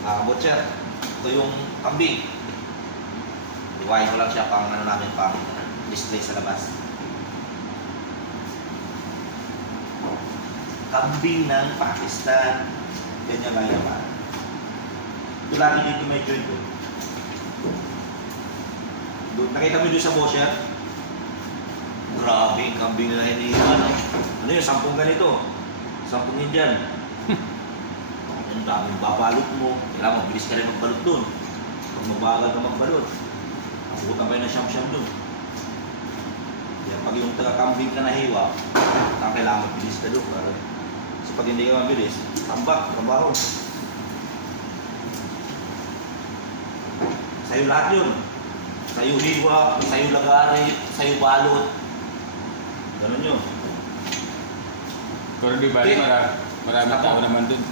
Butcher, ito yung kambing. Iwain ko lang siya pang ano namin, pang display sa labas. Kambing ng Pakistan. Ganyan lang yaman. Ito lagi dito may joint doon. Nakita mo doon sa bosher? Grabe yung kambing na hinihiwa. Ano yun? 10 ganito. 10 yun dyan. Ang daming babalot mo. Kailangan mabilis ka rin magbalot doon. Pag mabagal ka magbalot, mabutan kayo ng siyam-siyam doon. Kaya pag yung taga-kambing ka nahiwa, ang kailangan mabilis ka doon. Kasi pag hindi ka mabilis, tambak, trabaho. Sa'yo lahat yun. Sa'yo hiwa, sa'yo lagari, sa'yo balot. Ganun yun. Pero di ba, marami tao naman dun.